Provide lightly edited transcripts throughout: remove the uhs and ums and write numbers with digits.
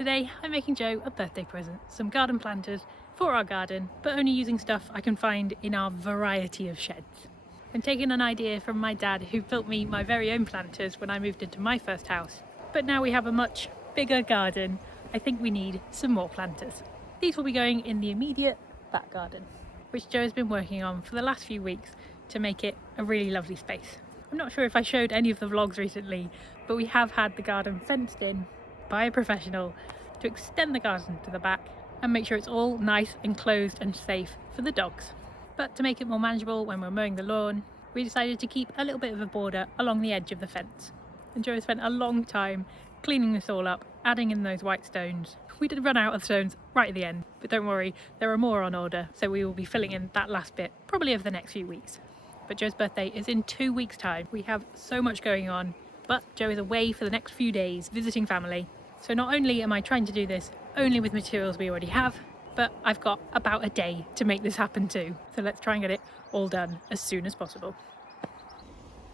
Today I'm making Joe a birthday present, some garden planters for our garden, but only using stuff I can find in our variety of sheds. I'm taking an idea from my dad, who built me my very own planters when I moved into my first house. But now we have a much bigger garden, I think we need some more planters. These will be going in the immediate back garden, which Joe has been working on for the last few weeks to make it a really lovely space. I'm not sure if I showed any of the vlogs recently, but we have had the garden fenced in by a professional to extend the garden to the back and make sure it's all nice and closed and safe for the dogs. But to make it more manageable when we're mowing the lawn, we decided to keep a little bit of a border along the edge of the fence. And Joe spent a long time cleaning this all up, adding in those white stones. We did run out of stones right at the end, but don't worry, there are more on order, so we will be filling in that last bit probably over the next few weeks. But Joe's birthday is in 2 weeks' time. We have so much going on, but Joe is away for the next few days visiting family. So not only am I trying to do this only with materials we already have, but I've got about a day to make this happen too. So let's try and get it all done as soon as possible.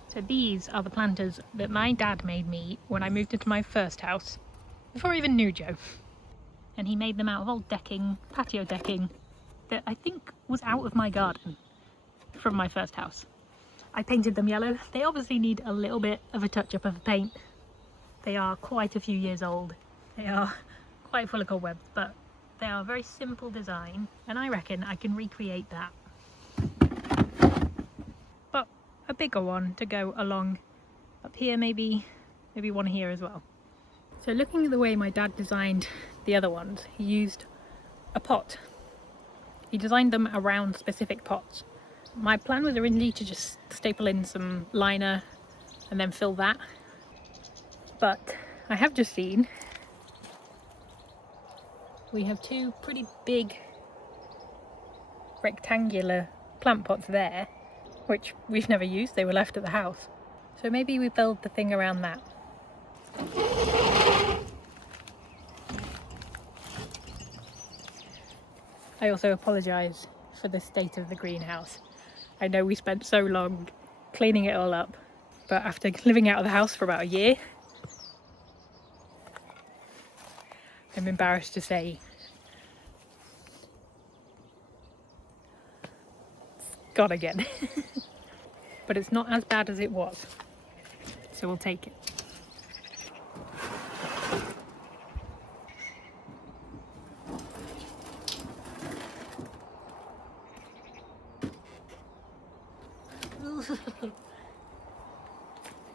So these are the planters that my dad made me when I moved into my first house, before I even knew Joe. And he made them out of old decking, patio decking, that I think was out of my garden from my first house. I painted them yellow. They obviously need a little bit of a touch-up of paint. They are quite a few years old. They are quite full of cobwebs, but they are a very simple design, and I reckon I can recreate that. But a bigger one to go along up here, maybe one here as well. So looking at the way my dad designed the other ones, he used a pot. He designed them around specific pots. My plan was originally to just staple in some liner and then fill that. But I have just seen we have two pretty big rectangular plant pots there, which we've never used, they were left at the house. So maybe we build the thing around that. I also apologise for the state of the greenhouse. I know we spent so long cleaning it all up, but after living out of the house for about a year, I'm embarrassed to say it's gone again. But it's not as bad as it was, so we'll take it.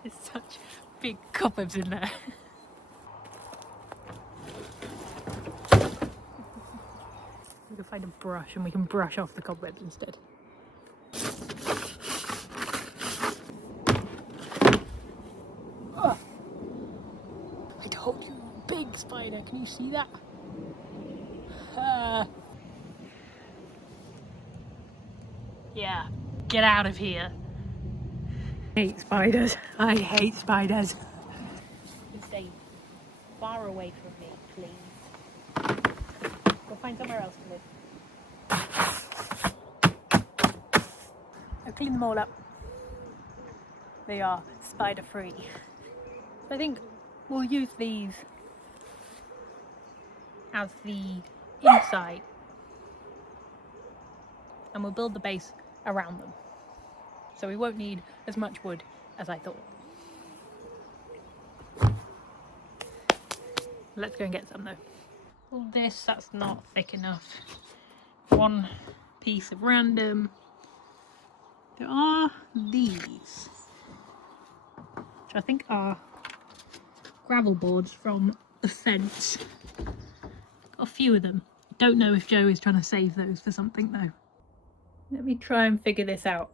There's such big cobwebs in there. We can find a brush and we can brush off the cobwebs instead. Oh, I told you, big spider, can you see that? Yeah, get out of here. I hate spiders. I hate spiders. Stay far away from me, please. Go find somewhere else to live. I've cleaned them all up. They are spider free. So I think we'll use these as the inside, and we'll build the base around them. So we won't need as much wood as I thought. Let's go and get some though. All this, that's not thick enough. One piece of random. There are these, which I think are gravel boards from the fence. Got a few of them. Don't know if Joe is trying to save those for something though. Let me try and figure this out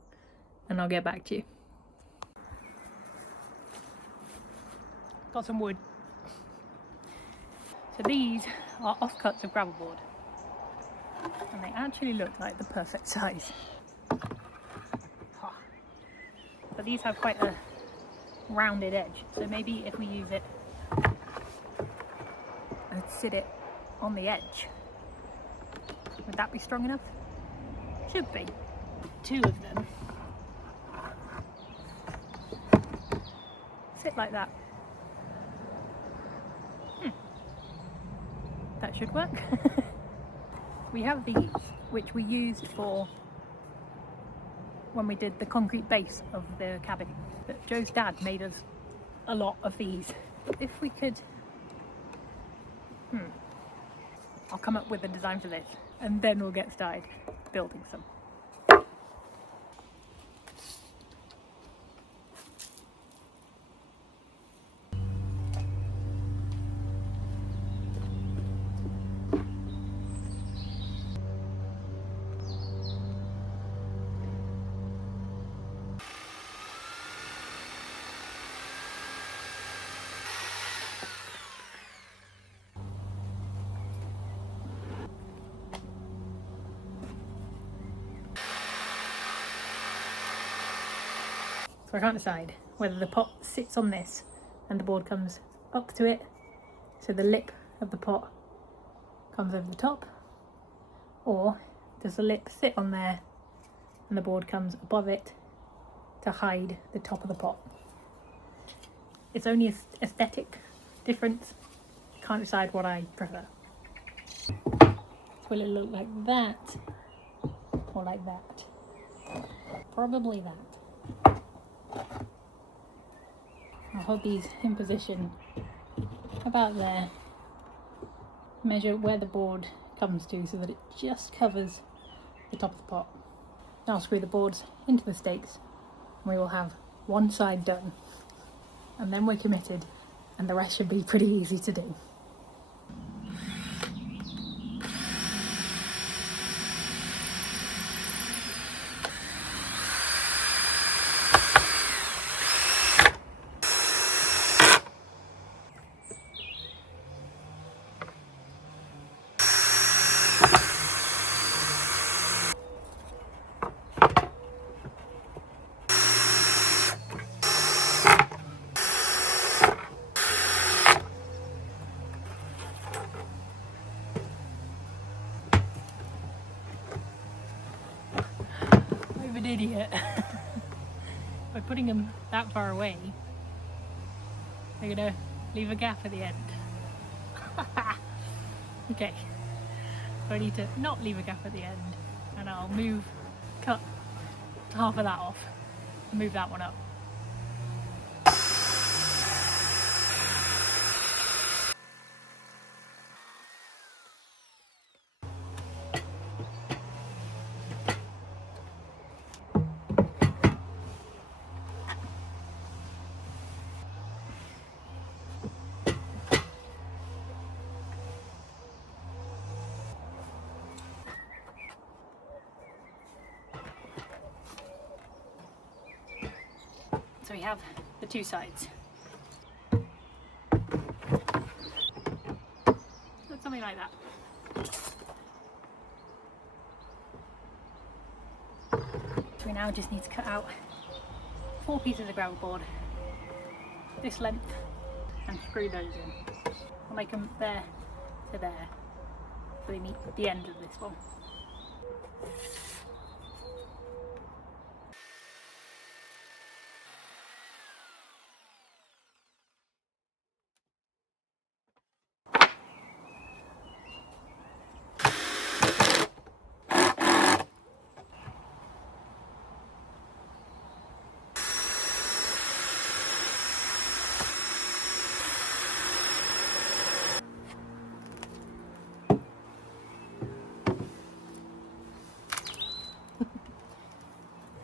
and I'll get back to you. Got some wood. So these are offcuts of gravel board, and they actually look like the perfect size. But these have quite a rounded edge, so maybe if we use it and sit it on the edge, would that be strong enough? Should be. 2 of them. Sit like that. that should work. We have these, which we used for when we did the concrete base of the cabin. But Joe's dad made us a lot of these. If we could, I'll come up with a design for this and then we'll get started building some. So I can't decide whether the pot sits on this and the board comes up to it, so the lip of the pot comes over the top, or does the lip sit on there and the board comes above it to hide the top of the pot. It's only an aesthetic difference. Can't decide what I prefer. Will it look like that or like that? Probably that. I'll hold these in position about there, measure where the board comes to so that it just covers the top of the pot. Now I'll screw the boards into the stakes and we will have one side done, and then we're committed and the rest should be pretty easy to do. I'm an idiot. By putting them that far away, they're gonna leave a gap at the end. Okay, so I need to not leave a gap at the end, and I'll cut half of that off and move that one up. So we have the two sides. Something like that. So we now just need to cut out 4 pieces of gravel board, this length, and screw those in. I'll make them there to there, so they meet the end of this one.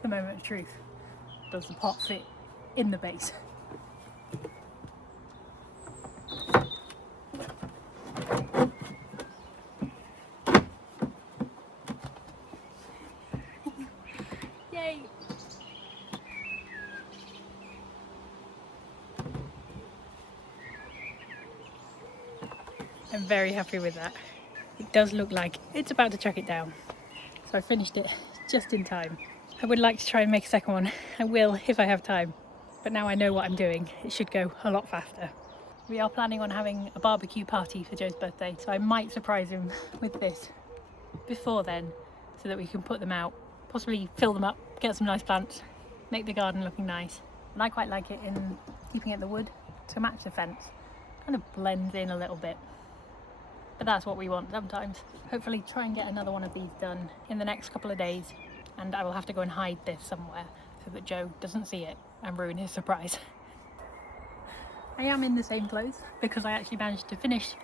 The moment of truth. Does the pot fit in the base? Yay! I'm very happy with that. It does look like it's about to chuck it down. So I finished it just in time. I would like to try and make a second one. I will if I have time. But now I know what I'm doing, it should go a lot faster. We are planning on having a barbecue party for Joe's birthday, so I might surprise him with this before then, so that we can put them out, possibly fill them up, get some nice plants, make the garden looking nice. And I quite like it in keeping it in the wood to match the fence. Kind of blends in a little bit. but that's what we want sometimes. Hopefully try and get another one of these done in the next couple of days, and I will have to go and hide this somewhere so that Joe doesn't see it and ruin his surprise. I am in the same clothes because I actually managed to finish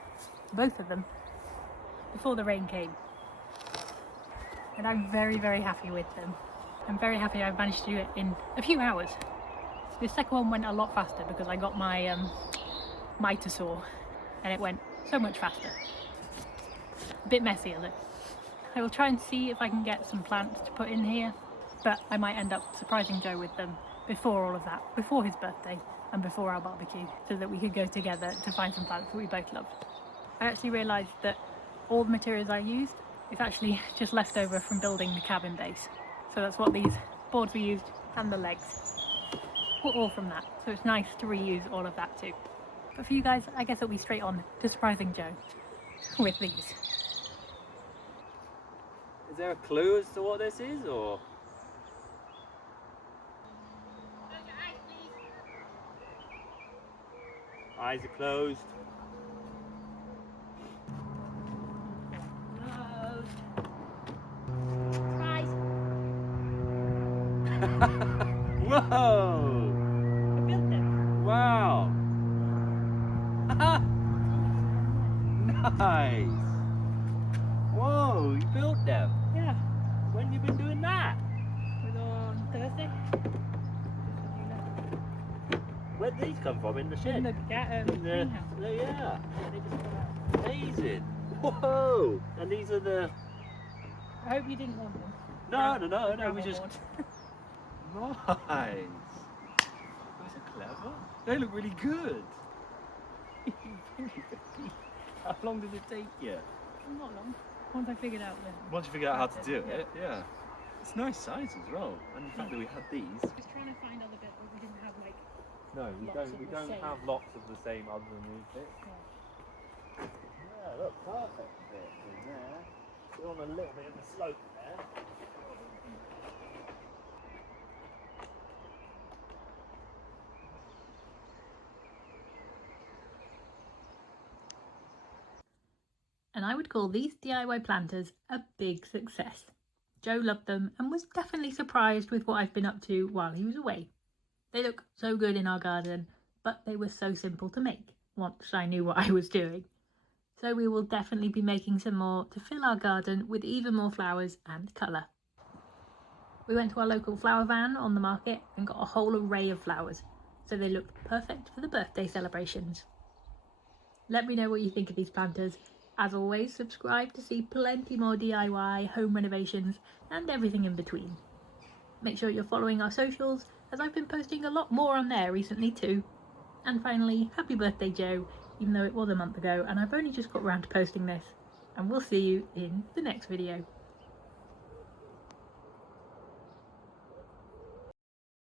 both of them before the rain came, and I'm very, very happy with them. I'm very happy I've managed to do it in a few hours. The second one went a lot faster because I got my mitre saw, and it went so much faster. A bit messier though. I will try and see if I can get some plants to put in here, but I might end up surprising Joe with them before all of that, before his birthday and before our barbecue, so that we could go together to find some plants that we both love. I actually realised that all the materials I used is actually just left over from building the cabin base. So that's what these boards we used, and the legs were all from that. So it's nice to reuse all of that too. But for you guys, I guess it'll be straight on to surprising Joe with these. Is there a clue as to what this is, or? Eyes are closed. Whoa! I built them. Wow! Nice! Whoa, you built them? Yeah. When have you been doing that? It was on Thursday. Where did these come from? In the shed? In the greenhouse. Oh, yeah. Yeah, they just got out. Amazing! Whoa! And these are the... I hope you didn't want them. No, we just... Nice! Those are clever. They look really good. How long did it take you? Not long. Once I figured out the... Once you figure out how to do it, yeah. It's nice size as well. And the fact that we had these. Just trying to find other bits, but we didn't have like... No, we don't have lots of the same other than these bits. Yeah, look, perfect bit in there. We're on a little bit of a slope there. And I would call these DIY planters a big success. Joe loved them and was definitely surprised with what I've been up to while he was away. They look so good in our garden, but they were so simple to make once I knew what I was doing. So we will definitely be making some more to fill our garden with even more flowers and colour. We went to our local flower van on the market and got a whole array of flowers, so they looked perfect for the birthday celebrations. Let me know what you think of these planters. As always, subscribe to see plenty more DIY, home renovations and everything in between. Make sure you're following our socials, as I've been posting a lot more on there recently too. And finally, happy birthday Joe, even though it was a month ago and I've only just got around to posting this. And we'll see you in the next video.